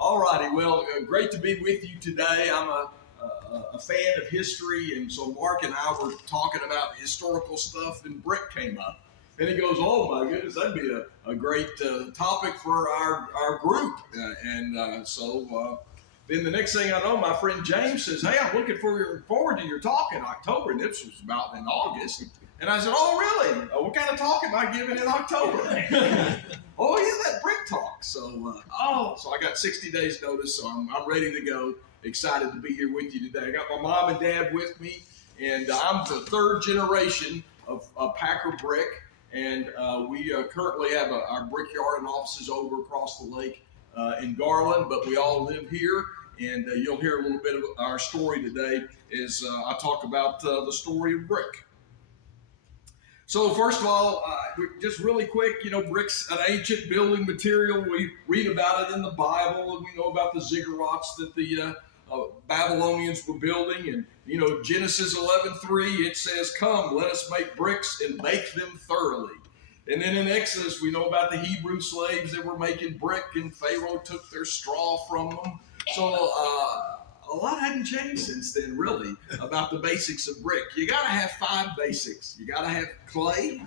All righty. Well, great to be with you today. I'm a fan of history, and so Mark and I were talking about historical stuff, and brick came up. And he goes, "Oh my goodness, that'd be a great topic for our group." Then the next thing I know, my friend James says, "Hey, I'm looking forward to your talk in October." And this was about in August. And I said, "Oh, really? What kind of talk am I giving in October?" "Oh, yeah, that brick talk." So I got 60 days notice, so I'm ready to go. Excited to be here with you today. I got my mom and dad with me, and I'm the third generation of Packer Brick. And we currently have our brickyard and offices over across the lake in Garland, but we all live here. And you'll hear a little bit of our story today as I talk about the story of brick. So first of all, just really quick, brick's an ancient building material. We read about it in the Bible, and we know about the ziggurats that the Babylonians were building. And, Genesis 11:3, it says, "Come, let us make bricks and bake them thoroughly." And then in Exodus, we know about the Hebrew slaves that were making brick, and Pharaoh took their straw from them. So a lot hadn't changed since then, really, about the basics of brick. You got to have 5 basics. You got to have clay.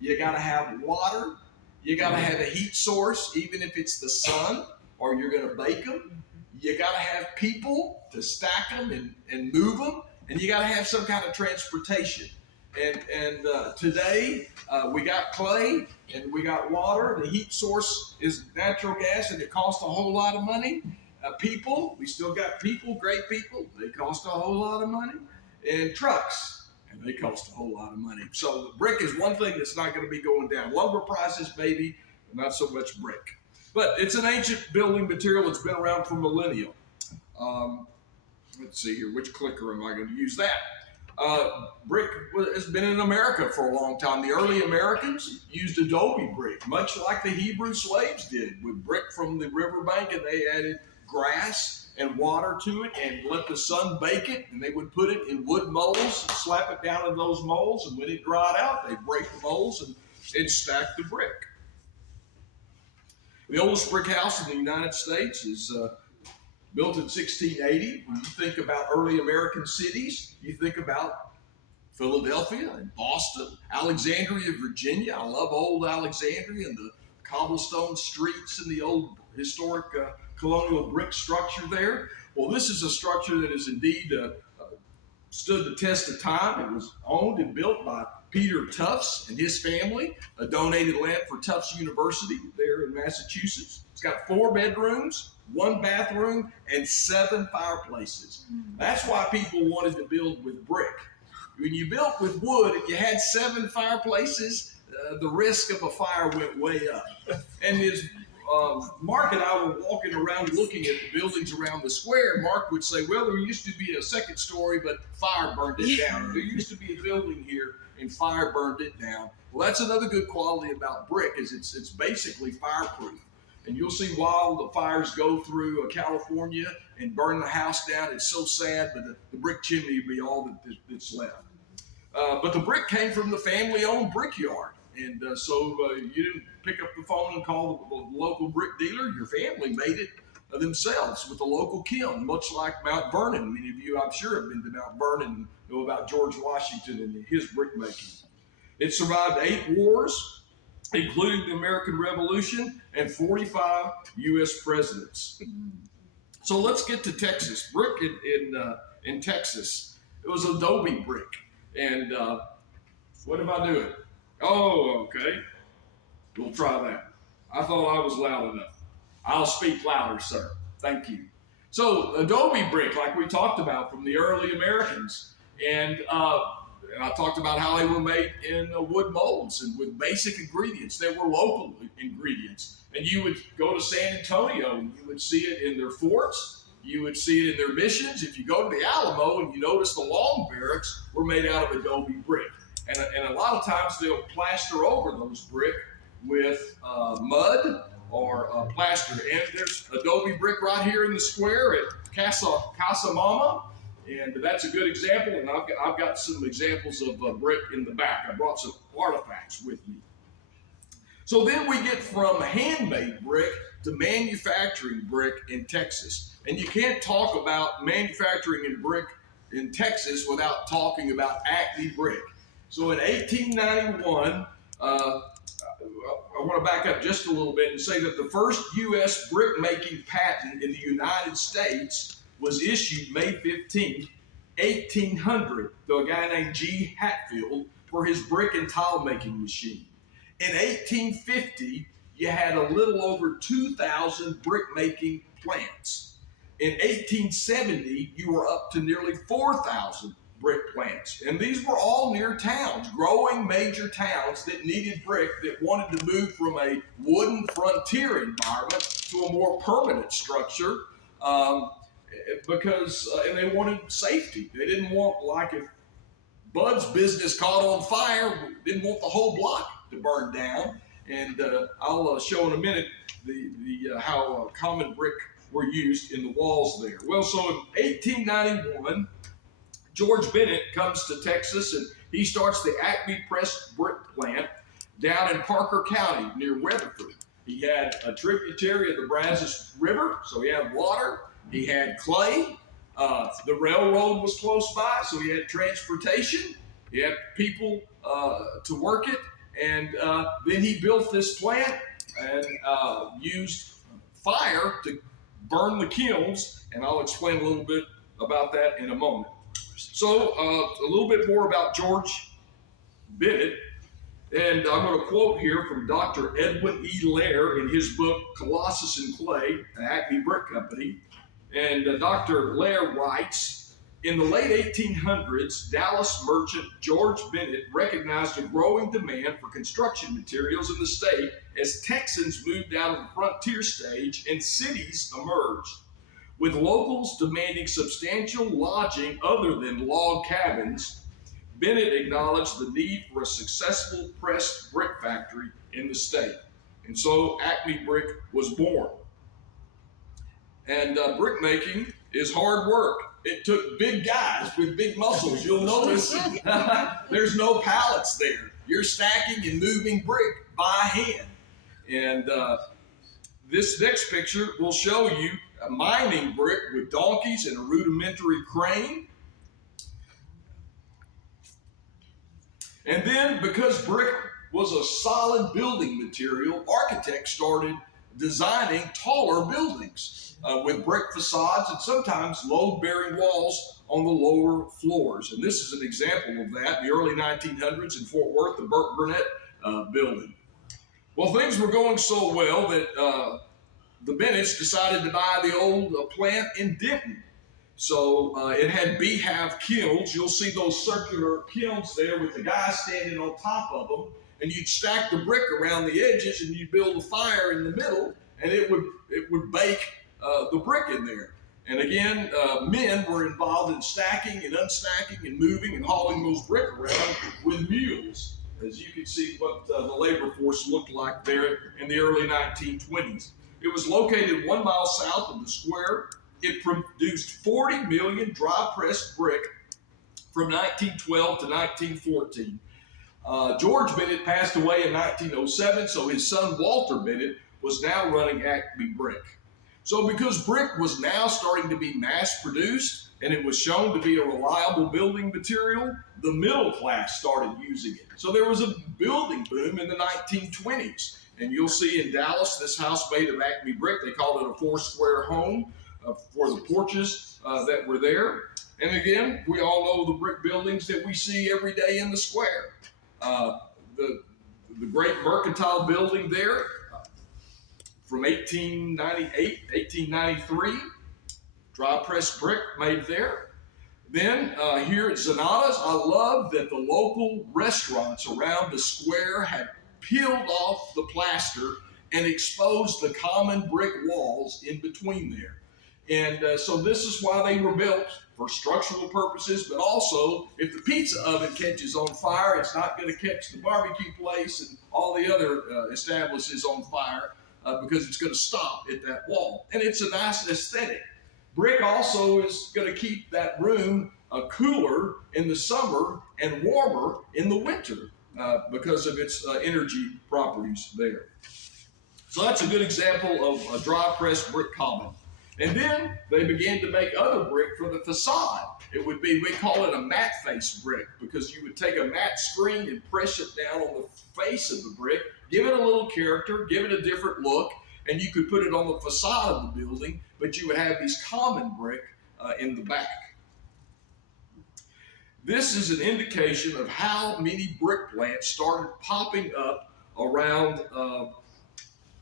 You got to have water. You got to have a heat source, even if it's the sun or you're going to bake them. You got to have people to stack them and move them. And you got to have some kind of transportation. And today we got clay and we got water. The heat source is natural gas, and it costs a whole lot of money. People, we still got people, great people. They cost a whole lot of money. And trucks, and they cost a whole lot of money. So brick is one thing that's not going to be going down. Lumber prices, maybe, but not so much brick. But it's an ancient building material that's been around for millennia. Let's see here, which clicker am I going to use? That. Brick has been in America for a long time. The early Americans used adobe brick, much like the Hebrew slaves did, with brick from the riverbank, and they added grass and water to it and let the sun bake it, and they would put it in wood molds and slap it down in those molds, and when it dried out, they'd break the molds and stack the brick. The oldest brick house in the United States is built in 1680. When you think about early American cities, you think about Philadelphia and Boston, Alexandria, Virginia. I love old Alexandria and the cobblestone streets and the old historic colonial brick structure there. Well, this is a structure that has indeed stood the test of time. It was owned and built by Peter Tufts and his family, a donated land for Tufts University there in Massachusetts. It's got 4 bedrooms, 1 bathroom, and 7 fireplaces. That's why people wanted to build with brick. When you built with wood and you had 7 fireplaces, the risk of a fire went way up. And as Mark and I were walking around looking at the buildings around the square, Mark would say, "Well, there used to be a second story, but fire burned it down. There used to be a building here, and fire burned it down." Well, that's another good quality about brick, is it's basically fireproof. And you'll see wildfires go through California and burn the house down. It's so sad, but the brick chimney will be all that's left. But the brick came from the family-owned brickyard. And so you didn't pick up the phone and call the local brick dealer. Your family made it themselves with the local kiln, much like Mount Vernon. Many of you, I'm sure, have been to Mount Vernon and know about George Washington and his brick making. It survived 8 wars, including the American Revolution, and 45 U.S. presidents. So let's get to Texas. Brick in Texas, it was adobe brick. And what am I doing? Oh, okay. We'll try that. I thought I was loud enough. I'll speak louder, sir. Thank you. So adobe brick, like we talked about from the early Americans, and I talked about how they were made in wood molds and with basic ingredients. They were local ingredients. And you would go to San Antonio and you would see it in their forts. You would see it in their missions. If you go to the Alamo and you notice the long barracks were made out of adobe brick. And a lot of times they'll plaster over those brick with mud or plaster. And there's adobe brick right here in the square at Casa Mama. And that's a good example. And I've got some examples of brick in the back. I brought some artifacts with me. So then we get from handmade brick to manufacturing brick in Texas. And you can't talk about manufacturing in brick in Texas without talking about Acme Brick. So in 1891, I want to back up just a little bit and say that the first U.S. brick making patent in the United States was issued May 15, 1800, to a guy named G. Hatfield for his brick and tile making machine. In 1850, you had a little over 2,000 brick making plants. In 1870, you were up to nearly 4,000 brick plants. And these were all near towns, growing major towns that needed brick, that wanted to move from a wooden frontier environment to a more permanent structure, and they wanted safety. They didn't want, like if Bud's business caught on fire, didn't want the whole block to burn down. And I'll show in a minute how common brick were used in the walls there. Well, so in 1891, George Bennett comes to Texas and he starts the Acme Press Brick Plant down in Parker County near Weatherford. He had a tributary of the Brazos River, so he had water. He had clay. The railroad was close by, so he had transportation. He had people to work it. And then he built this plant and used fire to burn the kilns. And I'll explain a little bit about that in a moment. So a little bit more about George Bennett. And I'm going to quote here from Dr. Edwin E. Lair in his book, Colossus and Clay, an Acme Brick Company. And Dr. Lair writes, in the late 1800s, Dallas merchant George Bennett recognized a growing demand for construction materials in the state as Texans moved out of the frontier stage and cities emerged. With locals demanding substantial lodging other than log cabins, Bennett acknowledged the need for a successful pressed brick factory in the state. And so Acme Brick was born. And brick making is hard work. It took big guys with big muscles. You'll notice there's no pallets there. You're stacking and moving brick by hand. And this next picture will show you mining brick with donkeys and a rudimentary crane. And then, because brick was a solid building material, architects started designing taller buildings with brick facades and sometimes load-bearing walls on the lower floors. And this is an example of that in the early 1900s in Fort Worth, the Burke Burnett building. Well, things were going so well that the Bennetts decided to buy the old plant in Denton. So it had beehive kilns. You'll see those circular kilns there with the guy standing on top of them. And you'd stack the brick around the edges and you'd build a fire in the middle and it would bake the brick in there. And again, men were involved in stacking and unstacking and moving and hauling those brick around with mules, as you can see what the labor force looked like there in the early 1920s. It was located 1 mile south of the square. It produced 40 million dry pressed brick from 1912 to 1914. George Bennett passed away in 1907, so his son Walter Bennett was now running Acme Brick. So because brick was now starting to be mass produced and it was shown to be a reliable building material, the middle class started using it. So there was a building boom in the 1920s. And you'll see in Dallas, this house made of Acme Brick. They called it a 4-square home for the porches that were there. And again, we all know the brick buildings that we see every day in the square. The great Mercantile building there from 1898, 1893, dry press brick made there. Then here at Zanata's, I love that the local restaurants around the square had peeled off the plaster and exposed the common brick walls in between there. And so this is why they were built, for structural purposes, but also if the pizza oven catches on fire, it's not going to catch the barbecue place and all the other establishments on fire because it's going to stop at that wall. And it's a nice aesthetic. Brick also is going to keep that room cooler in the summer and warmer in the winter because of its energy properties there. So that's a good example of a dry pressed brick common. And then they began to make other brick for the facade. It would be, we call it a matte face brick, because you would take a matte screen and press it down on the face of the brick, give it a little character, give it a different look, and you could put it on the facade of the building, but you would have these common brick in the back. This is an indication of how many brick plants started popping up around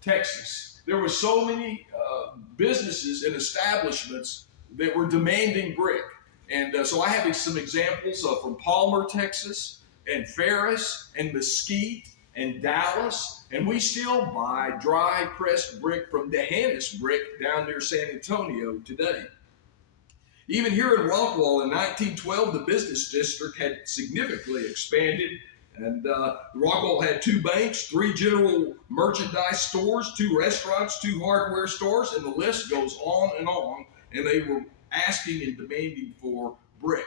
Texas. There were so many businesses and establishments that were demanding brick. And so I have some examples from Palmer, Texas, and Ferris, and Mesquite, and Dallas. And we still buy dry pressed brick from Dehanis Brick down near San Antonio today. Even here in Rockwall in 1912, the business district had significantly expanded. And Rockwall had 2 banks, 3 general merchandise stores, 2 restaurants, 2 hardware stores, and the list goes on. And they were asking and demanding for brick.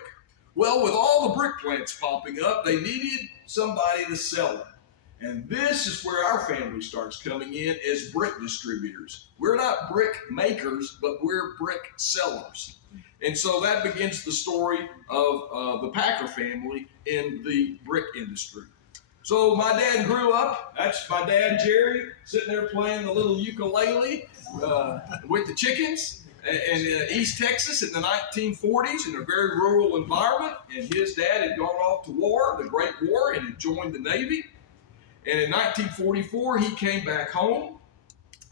Well, with all the brick plants popping up, they needed somebody to sell them. And this is where our family starts coming in as brick distributors. We're not brick makers, but we're brick sellers. And so that begins the story of the Packer family in the brick industry. So my dad grew up. That's my dad, Jerry, sitting there playing the little ukulele with the chickens in East Texas in the 1940s in a very rural environment. And his dad had gone off to war, the Great War, and had joined the Navy. And in 1944, he came back home,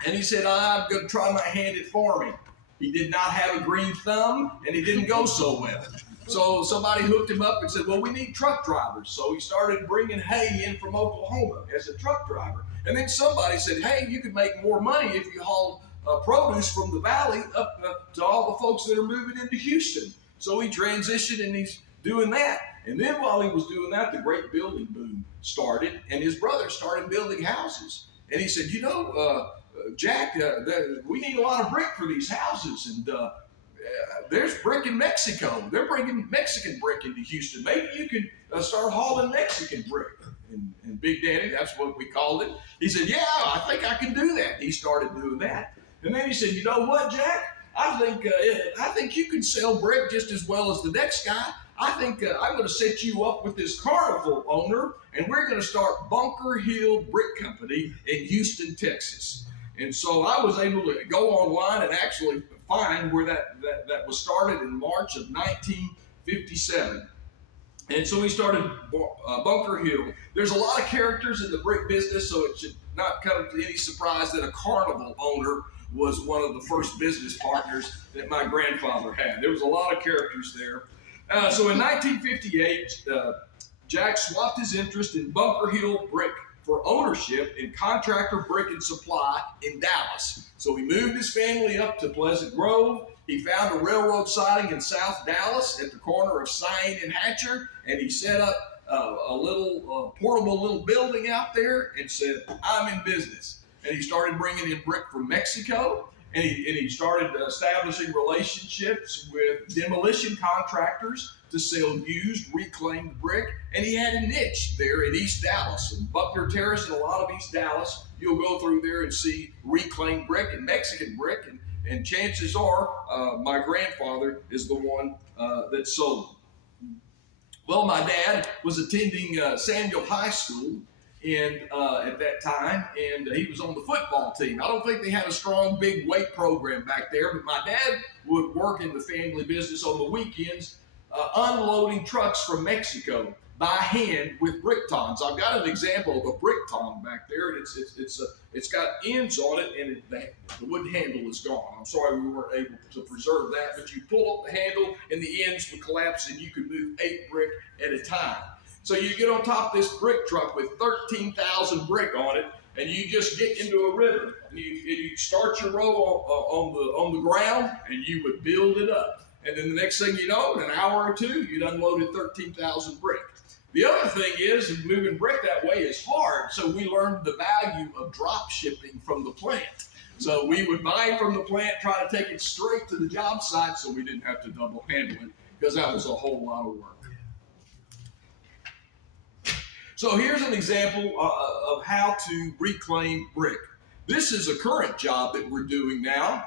and he said, I'm going to try my hand at farming. He did not have a green thumb, and he didn't go so well. So somebody hooked him up and said, well, we need truck drivers. So he started bringing hay in from Oklahoma as a truck driver. And then somebody said, hey, you could make more money if you hauled produce from the valley up to all the folks that are moving into Houston. So he transitioned, and he's doing that. And then while he was doing that, the great building boom started, and his brother started building houses. And he said, Jack, we need a lot of brick for these houses, and there's brick in Mexico. They're bringing Mexican brick into Houston. Maybe you could start hauling Mexican brick. And Big Daddy, that's what we called it. He said, yeah, I think I can do that. He started doing that. And then he said, you know what, Jack? I think you can sell brick just as well as the next guy. I think I'm going to set you up with this carnival owner, and we're going to start Bunker Hill Brick Company in Houston, Texas. And so I was able to go online and actually find where that was started in March of 1957. And so we started Bunker Hill. There's a lot of characters in the brick business, so it should not come to any surprise that a carnival owner was one of the first business partners that my grandfather had. There was a lot of characters there. So in 1958, Jack swapped his interest in Bunker Hill Brick for ownership in Contractor Brick and Supply in Dallas. So he moved his family up to Pleasant Grove. He found a railroad siding in South Dallas at the corner of Sain and Hatcher, and he set up a little portable little building out there and said, I'm in business. And he started bringing in brick from Mexico, and he started establishing relationships with demolition contractors to sell used, reclaimed brick. And he had a niche there in East Dallas. And Buckner Terrace and a lot of East Dallas, you'll go through there and see reclaimed brick and Mexican brick. And chances are my grandfather is the one that sold them. Well, my dad was attending Samuel High School at that time, and he was on the football team. I don't think they had a strong big weight program back there, but my dad would work in the family business on the weekends, unloading trucks from Mexico by hand with brick tongs. I've got an example of a brick tong back there, and it's got ends on it, and the wood handle is gone. I'm sorry we weren't able to preserve that, but you pull up the handle, and the ends would collapse, and you could move 8 brick at a time. So you get on top of this brick truck with 13,000 brick on it, and you just get into a rhythm. And you start your row on the ground, and you would build it up. And then the next thing you know, in an hour or two, you'd unloaded 13,000 brick. The other thing is, moving brick that way is hard, so we learned the value of drop shipping from the plant. So we would buy from the plant, try to take it straight to the job site so we didn't have to double handle it, because that was a whole lot of work. So here's an example of how to reclaim brick. This is a current job that we're doing now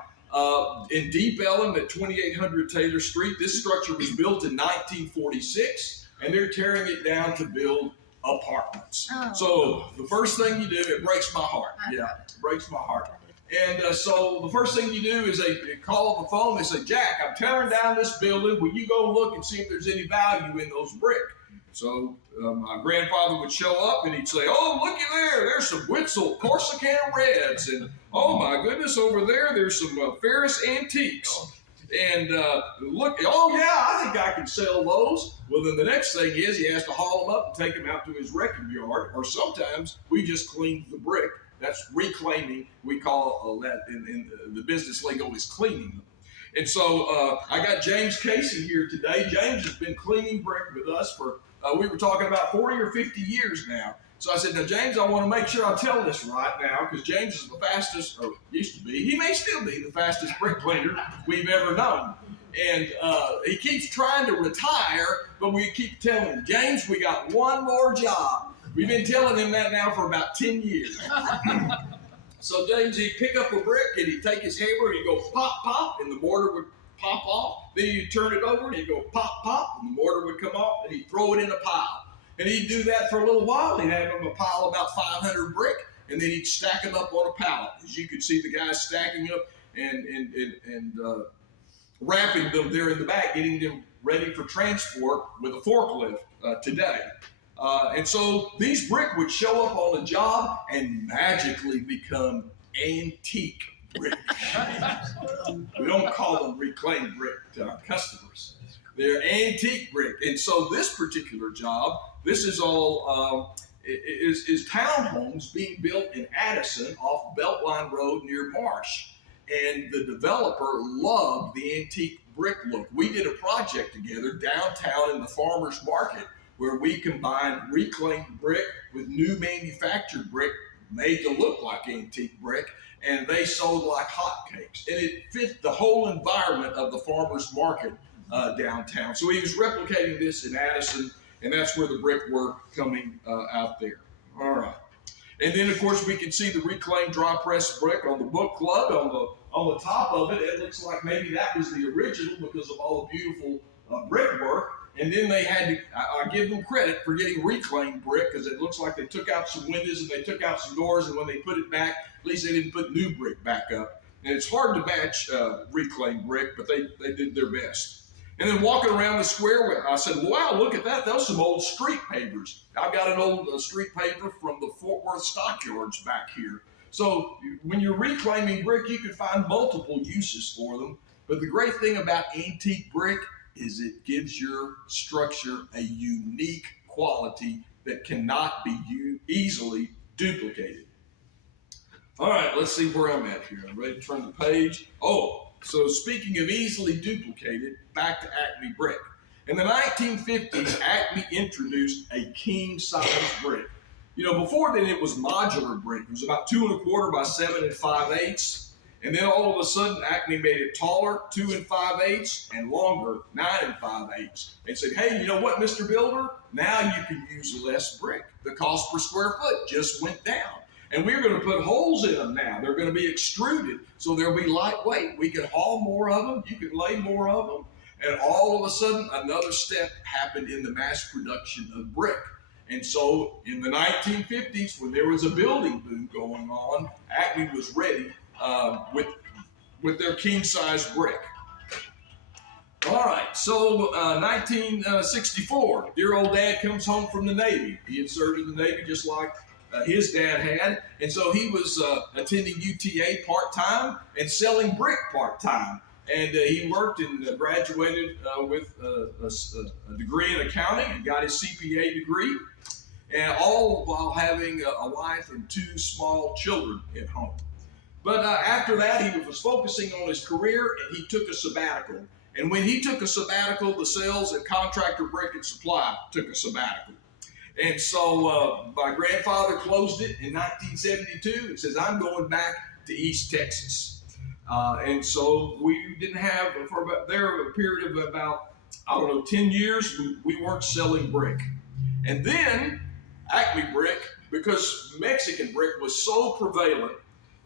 in Deep Ellum at 2800 Taylor Street. This structure was built in 1946, and they're tearing it down to build apartments. Oh. So the first thing you do, it breaks my heart. Yeah, it breaks my heart. And so the first thing you do is they call up the phone. They say, Jack, I'm tearing down this building. Will you go look and see if there's any value in those brick? So my grandfather would show up and he'd say, oh, looky there. There's some Witzel Corsican Reds. And oh, my goodness, over there, there's some Ferris Antiques. And look, oh, yeah, I think I can sell those. Well, then the next thing is he has to haul them up and take them out to his wrecking yard. Or sometimes we just clean the brick. That's reclaiming. We call that in the business lingo is cleaning them. And so I got James Casey here today. James has been cleaning brick with us for, we were talking about 40 or 50 years now. So I said, now, James, I want to make sure I tell this right now, because James is the fastest, or used to be, he may still be the fastest brick cleaner we've ever known. And he keeps trying to retire, but we keep telling him, James, we got one more job. We've been telling him that now for about 10 years. So James, he'd pick up a brick and he'd take his hammer and he'd go pop, pop, and the mortar would pop off. Then he'd turn it over and he'd go pop, pop, and the mortar would come off, and he'd throw it in a pile. And he'd do that for a little while. He'd have him a pile of about 500 brick, and then he'd stack them up on a pallet. As you could see the guys stacking up and wrapping them there in the back, getting them ready for transport with a forklift today. And so these brick would show up on the job and magically become antique brick. We don't call them reclaimed brick to our customers. They're antique brick. And so this particular job, this is all is townhomes being built in Addison off Beltline Road near Marsh. And the developer loved the antique brick look. We did a project together downtown in the farmer's market where we combined reclaimed brick with new manufactured brick made to look like antique brick, and they sold like hotcakes. And it fit the whole environment of the farmer's market downtown. So he was replicating this in Addison, and that's where the brick were coming out there. All right. And then, of course, we can see the reclaimed dry press brick on the book club. On the top of it, it looks like maybe that was the original because of all the beautiful brickwork. And then they had to, I give them credit for getting reclaimed brick because it looks like they took out some windows and they took out some doors, and when they put it back, at least they didn't put new brick back up. And it's hard to match reclaimed brick, but they did their best. And then walking around the square, I said, wow, look at that. Those are some old street pavers. I've got an old street paver from the Fort Worth stockyards back here. So when you're reclaiming brick, you can find multiple uses for them. But the great thing about antique brick is it gives your structure a unique quality that cannot be easily duplicated. All right, let's see where I'm at here. I'm ready to turn the page. Oh, so speaking of easily duplicated, back to Acme brick. In the 1950s, Acme introduced a king-size brick. You know, before then it was modular brick. It was about 2 1/4 by 7 5/8. And then all of a sudden, Acme made it taller, 2 5/8, and longer, 9 5/8. And said, hey, you know what, Mr. Builder? Now you can use less brick. The cost per square foot just went down. And we're going to put holes in them now. They're going to be extruded, so they'll be lightweight. We can haul more of them. You can lay more of them. And all of a sudden, another step happened in the mass production of brick. And so in the 1950s, when there was a building boom going on, Acme was ready with their king-size brick. All right, so 1964, dear old dad comes home from the Navy. He had served in the Navy just like his dad had, and so he was attending UTA part-time and selling brick part-time. And he worked and graduated with a degree in accounting and got his CPA degree, and all while having a wife and 2 small children at home. But after that, he was focusing on his career, and he took a sabbatical. And when he took a sabbatical, the sales and contractor brick and supply took a sabbatical. And so my grandfather closed it in 1972 and says, I'm going back to East Texas. And so we didn't have, for about there, a period of about, 10 years, we weren't selling brick. And then Acme brick, because Mexican brick was so prevalent,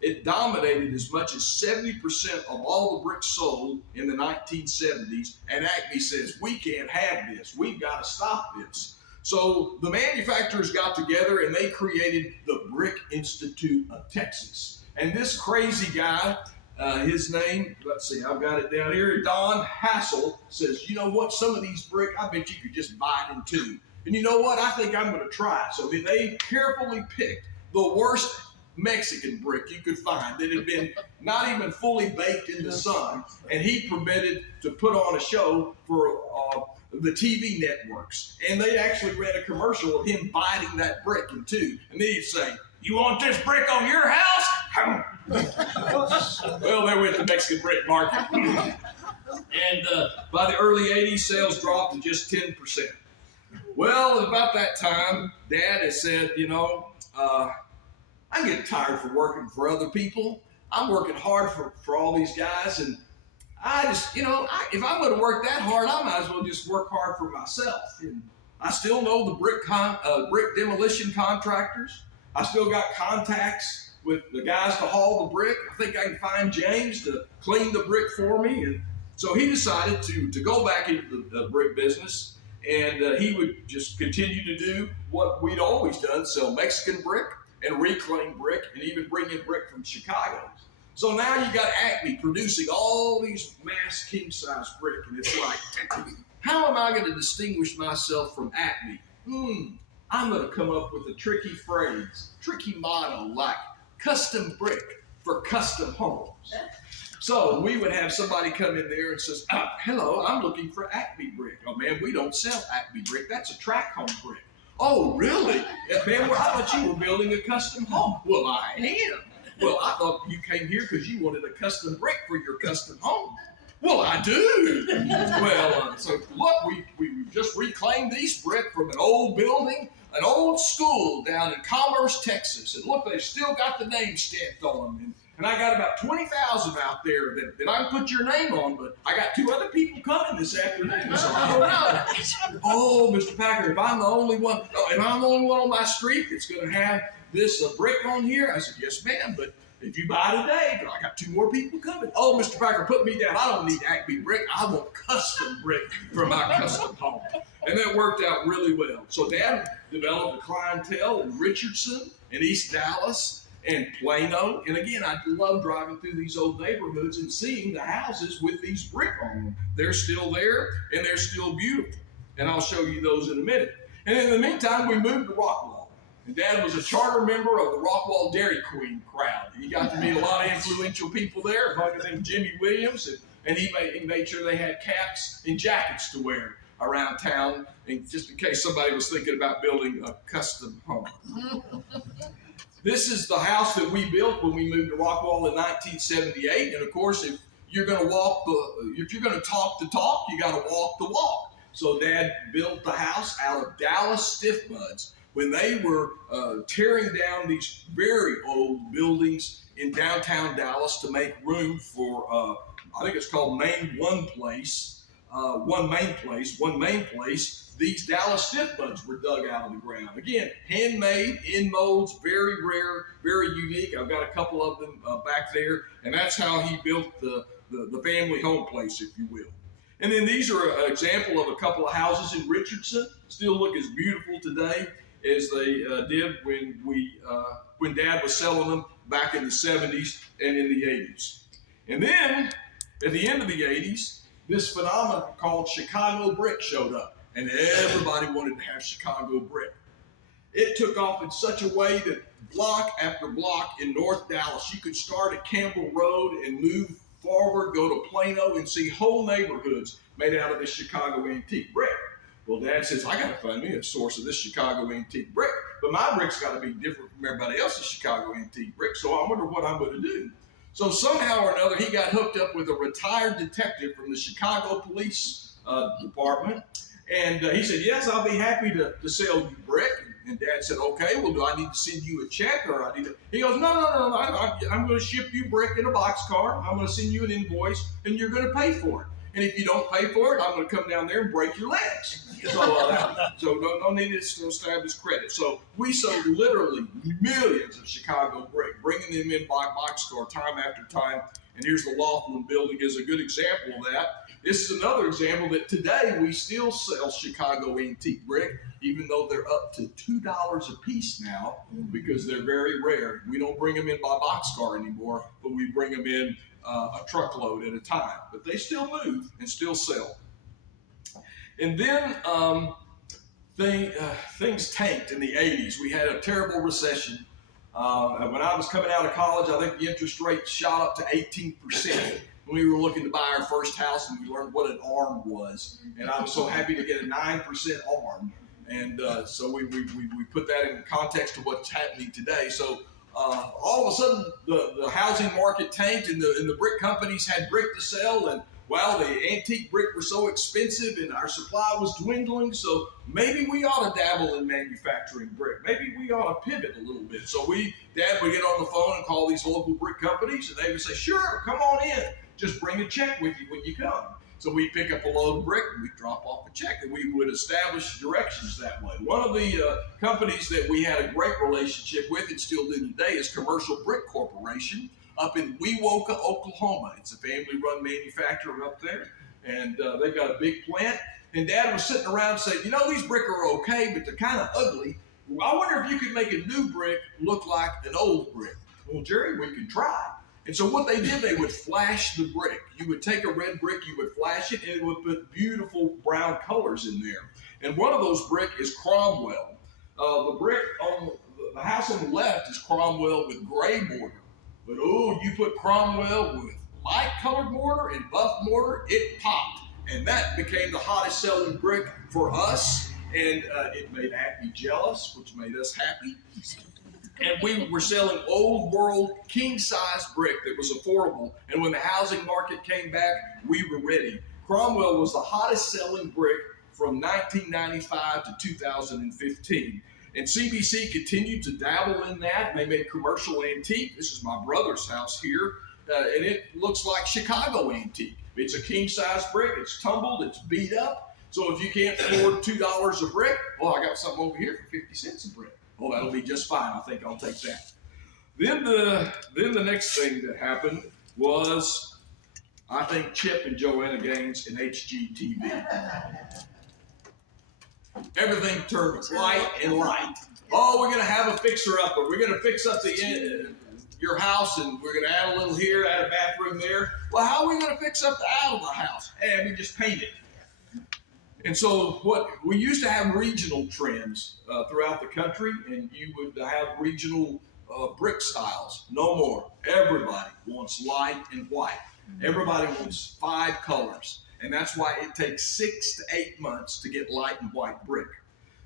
it dominated as much as 70% of all the bricks sold in the 1970s. And Acme says, we can't have this. We've got to stop this. So the manufacturers got together and they created the Brick Institute of Texas. And this crazy guy, his name, let's see, I've got it down here, Don Hassel, says, you know what, some of these brick, I bet you could just buy it in two. And you know what, I think I'm going to try it. So they carefully picked the worst Mexican brick you could find that had been not even fully baked in the sun, and he permitted to put on a show for the TV networks. And they actually ran a commercial of him biting that brick in two. And then he'd say, you want this brick on your house? Well, there went the Mexican brick market. And by the early 80s, sales dropped to just 10%. Well, about that time, Dad has said, you know, I'm getting tired for working for other people. I'm working hard for all these guys, and I just, you know, if I'm going to work that hard, I might as well just work hard for myself. And I still know the brick demolition contractors. I still got contacts with the guys to haul the brick. I think I can find James to clean the brick for me. And so he decided to go back into the brick business, and he would just continue to do what we'd always done, sell Mexican brick and reclaimed brick, and even bring in brick from Chicago. So now you got Acme producing all these mass king-size brick, and it's like, how am I going to distinguish myself from Acme? I'm going to come up with a tricky phrase, tricky motto like custom brick for custom homes. So we would have somebody come in there and says, hello, I'm looking for Acme brick. Oh man, we don't sell Acme brick. That's a tract home brick. Oh, really? Man, well, I thought you were building a custom home. Well, I am. Well, I thought you came here because you wanted a custom brick for your custom home. Well, I do. Well, so look, we just reclaimed these brick from an old building, an old school down in Commerce, Texas. And look, they've still got the name stamped on them. And I got about 20,000 out there that I can put your name on, but I got 2 other people coming this afternoon. So I don't know. Oh, Mr. Packer, if I'm the only one on my street that's going to have this brick on here, I said, yes, ma'am, but if you buy today, I got 2 more people coming. Oh, Mr. Packer, put me down. I don't need Acme brick. I want custom brick for my custom home. And that worked out really well. So Dad developed a clientele in Richardson and East Dallas and Plano. And again, I love driving through these old neighborhoods and seeing the houses with these brick on them. They're still there and they're still beautiful. And I'll show you those in a minute. And in the meantime, we moved to Rockwall. And Dad was a charter member of the Rockwall Dairy Queen crowd. He got to meet a lot of influential people there, among them Jimmy Williams, and he made sure they had caps and jackets to wear around town, and just in case somebody was thinking about building a custom home. This is the house that we built when we moved to Rockwall in 1978. And of course, if you're going to talk the talk, you got to walk the walk. So Dad built the house out of Dallas stiff muds when they were tearing down these very old buildings in downtown Dallas to make room for, I think it's called One Main Place. These Dallas stiff buds were dug out of the ground. Again, handmade, in molds, very rare, very unique. I've got a couple of them back there, and that's how he built the family home place, if you will. And then these are an example of a couple of houses in Richardson. Still look as beautiful today as they did when Dad was selling them back in the 70s and in the 80s. And then at the end of the 80s, this phenomenon called Chicago brick showed up. And everybody wanted to have Chicago brick. It took off in such a way that block after block in North Dallas, you could start at Campbell Road and move forward, go to Plano, and see whole neighborhoods made out of this Chicago antique brick. Well, Dad says, I got to find me a source of this Chicago antique brick. But my brick's got to be different from everybody else's Chicago antique brick, so I wonder what I'm going to do. So somehow or another, he got hooked up with a retired detective from the Chicago Police Department. And he said, yes, I'll be happy to sell you brick. And Dad said, okay, well, do I need to send you a check or I need to? He goes, no, I'm going to ship you brick in a boxcar. I'm going to send you an invoice and you're going to pay for it. And if you don't pay for it, I'm going to come down there and break your legs. So no need to establish credit. So we sold literally millions of Chicago brick, bringing them in by boxcar time after time. And here's the Laughlin building is a good example of that. This is another example that today we still sell Chicago antique brick, even though they're up to $2 a piece now because they're very rare. We don't bring them in by boxcar anymore, but we bring them in a truckload at a time. But they still move and still sell. And then things tanked in the 80s. We had a terrible recession. When I was coming out of college, I think the interest rate shot up to 18%. We were looking to buy our first house, and we learned what an ARM was. And I was so happy to get a 9% ARM. And so we put that in context to what's happening today. So all of a sudden, the housing market tanked, and the brick companies had brick to sell. And well, the antique brick was so expensive, and our supply was dwindling. So maybe we ought to dabble in manufacturing brick. Maybe we ought to pivot a little bit. So Dad would get on the phone and call these local brick companies, and they would say, "Sure, come on in. Just bring a check with you when you come." So we'd pick up a load of brick and we'd drop off a check, and we would establish directions that way. One of the companies that we had a great relationship with and still do today is Commercial Brick Corporation up in Wewoka, Oklahoma. It's a family-run manufacturer up there, and they've got a big plant. And Dad was sitting around saying, "You know, these brick are okay, but they're kind of ugly. I wonder if you could make a new brick look like an old brick." "Well, Jerry, we can try." And so what they did, they would flash the brick. You would take a red brick, you would flash it, and it would put beautiful brown colors in there. And one of those brick is Cromwell. The brick on the house on the left is Cromwell with gray mortar. But you put Cromwell with light colored mortar and buff mortar, it popped. And that became the hottest selling brick for us. And it made Acme jealous, which made us happy. And we were selling old world king size brick that was affordable. And when the housing market came back, we were ready. Cromwell was the hottest selling brick from 1995 to 2015. And CBC continued to dabble in that. They made commercial antique. This is my brother's house here. And it looks like Chicago antique. It's a king size brick. It's tumbled. It's beat up. So if you can't afford $2 a brick, well, I got something over here for 50 cents a brick. Oh, that'll be just fine. I think I'll take that. Then the next thing that happened was, I think, Chip and Joanna Gaines and HGTV. Everything turned white and light. Oh, we're going to have a fixer-upper. We're going to fix up your house, and we're going to add a little here, add a bathroom there. Well, how are we going to fix up the out of the house? And we just paint it. And so we used to have regional trends throughout the country, and you would have regional brick styles. No more. Everybody wants light and white. Everybody wants 5 colors. And that's why it takes 6 to 8 months to get light and white brick.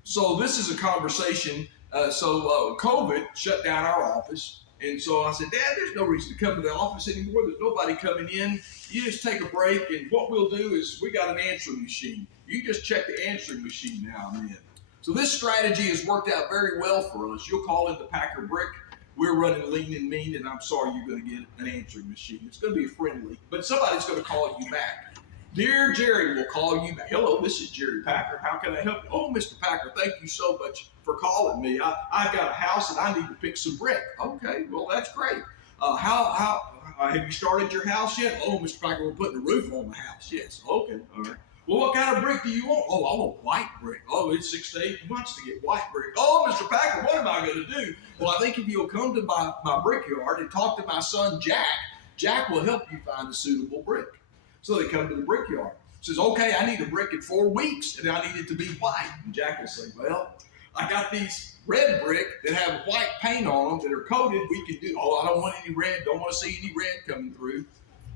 So this is a conversation. COVID shut down our office. And so I said, "Dad, there's no reason to come to the office anymore. There's nobody coming in. You just take a break, and what we'll do is we got an answering machine. You just check the answering machine now and then." So this strategy has worked out very well for us. You'll call into Packer Brick. We're running lean and mean, and I'm sorry you're going to get an answering machine. It's going to be friendly, but somebody's going to call you back. Dear Jerry will call you back. "Hello, this is Jerry Packer. How can I help you?" "Oh, Mr. Packer, thank you so much for calling me. I've got a house and I need to pick some brick." "Okay, well, that's great. How have you started your house yet?" "Oh, Mr. Packer, we're putting a roof on the house." "Yes." "Okay, all right. Well, what kind of brick do you want?" "Oh, I want white brick." "Oh, it's 6 to 8 months to get white brick." "Oh, Mr. Packer, what am I going to do?" "Well, I think if you'll come to my brickyard and talk to my son, Jack will help you find a suitable brick." So they come to the brickyard. Says, "Okay, I need a brick in 4 weeks, and I need it to be white." And Jack will say, "Well, I got these red brick that have white paint on them that are coated. We can do." "Oh, I don't want any red. Don't want to see any red coming through."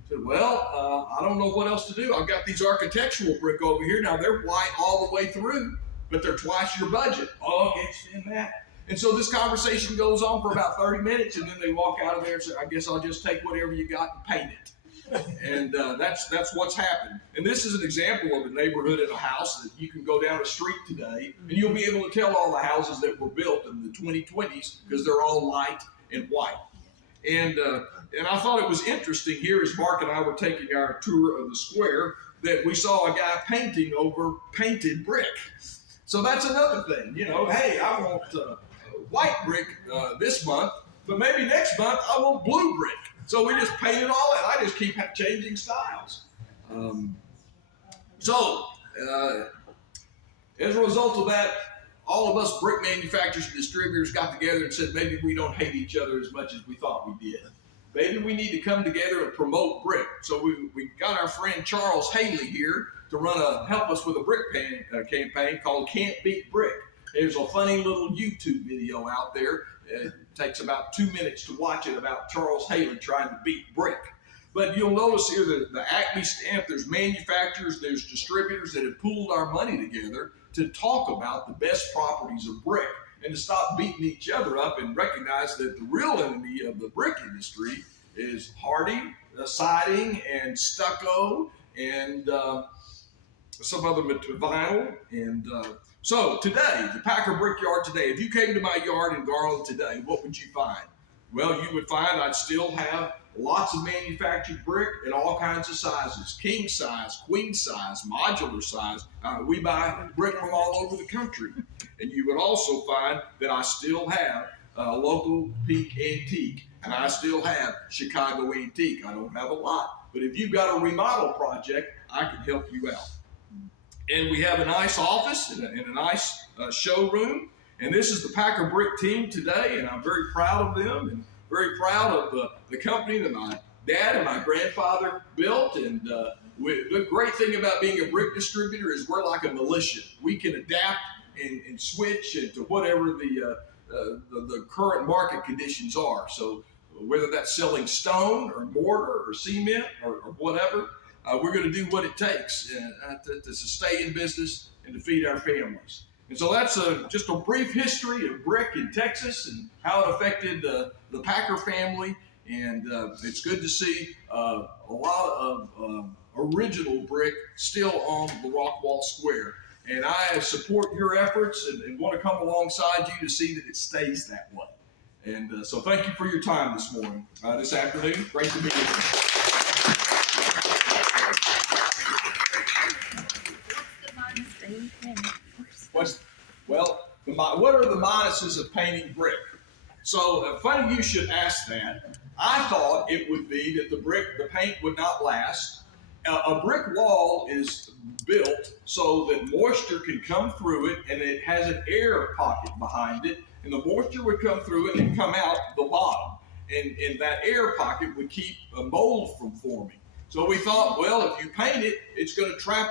I said, "Well, I don't know what else to do. I've got these architectural brick over here. Now they're white all the way through, but they're twice your budget." "Oh, I can't spend that." And so this conversation goes on for about 30 minutes, and then they walk out of there and say, "I guess I'll just take whatever you got and paint it." And that's what's happened. And this is an example of a neighborhood and a house that you can go down a street today, and you'll be able to tell all the houses that were built in the 2020s because they're all light and white. And I thought it was interesting here as Mark and I were taking our tour of the square that we saw a guy painting over painted brick. So that's another thing, you know, hey, I want white brick this month, but maybe next month I want blue brick. So we just paint it all out. I just keep changing styles. As a result of that, all of us brick manufacturers and distributors got together and said maybe we don't hate each other as much as we thought we did. Maybe we need to come together and promote brick. So we got our friend Charles Haley here to help us with a brick campaign called Can't Beat Brick. There's a funny little YouTube video out there. It takes about 2 minutes to watch it about Charles Haley trying to beat brick. But you'll notice here that the Acme stamp, there's manufacturers, there's distributors that have pooled our money together to talk about the best properties of brick and to stop beating each other up and recognize that the real enemy of the brick industry is hardy siding and stucco and some other vinyl. And so today, the Packer Brickyard today, if you came to my yard in Garland today, what would you find? Well, you would find I'd still have lots of manufactured brick in all kinds of sizes, king size, queen size, modular size. We buy brick from all over the country. And you would also find that I still have local Peak Antique, and I still have Chicago Antique. I don't have a lot, but if you've got a remodel project, I can help you out. And we have a nice office and a nice showroom. And this is the Packer Brick team today, and I'm very proud of them and very proud of the company that my dad and my grandfather built. And the great thing about being a brick distributor is we're like a militia. We can adapt and switch into whatever the current market conditions are. So whether that's selling stone or mortar or cement or whatever, we're going to do what it takes to stay in business and to feed our families. And so that's just a brief history of brick in Texas and how it affected the Packer family. And it's good to see a lot of original brick still on the Rockwall Square. And I support your efforts and want to come alongside you to see that it stays that way. And so thank you for your time this morning, this afternoon. Great to be with you. What are the minuses of painting brick? So funny you should ask that. I thought it would be that the paint would not last. A brick wall is built so that moisture can come through it, and it has an air pocket behind it, and the moisture would come through it and come out the bottom. And that air pocket would keep a mold from forming. So we thought, well, if you paint it, it's going to trap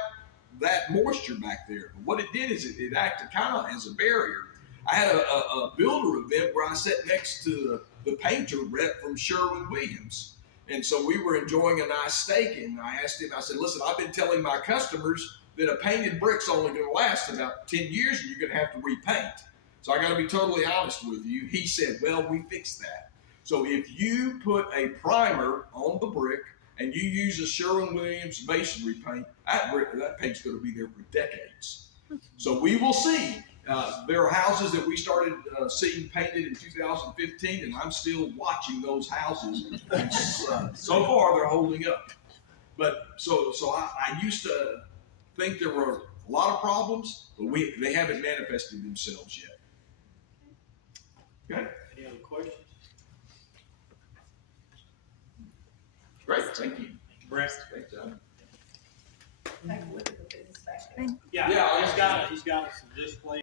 that moisture back there. But what it did is it acted kind of as a barrier. I had a builder event where I sat next to the painter rep from Sherwin-Williams. And so we were enjoying a nice steak, and I asked him, I said, listen, I've been telling my customers that a painted brick's only going to last about 10 years and you're going to have to repaint. So I got to be totally honest with you. He said, well, we fixed that. So if you put a primer on the brick and you use a Sherwin-Williams masonry paint, that paint's going to be there for decades. So we will see. There are houses that we started seeing painted in 2015, and I'm still watching those houses. And, so far, they're holding up. But so I used to think there were a lot of problems, but they haven't manifested themselves yet. Okay. Any other questions? Great. Thank you. Brett. Thanks, John. Yeah, Yeah, he's got some display.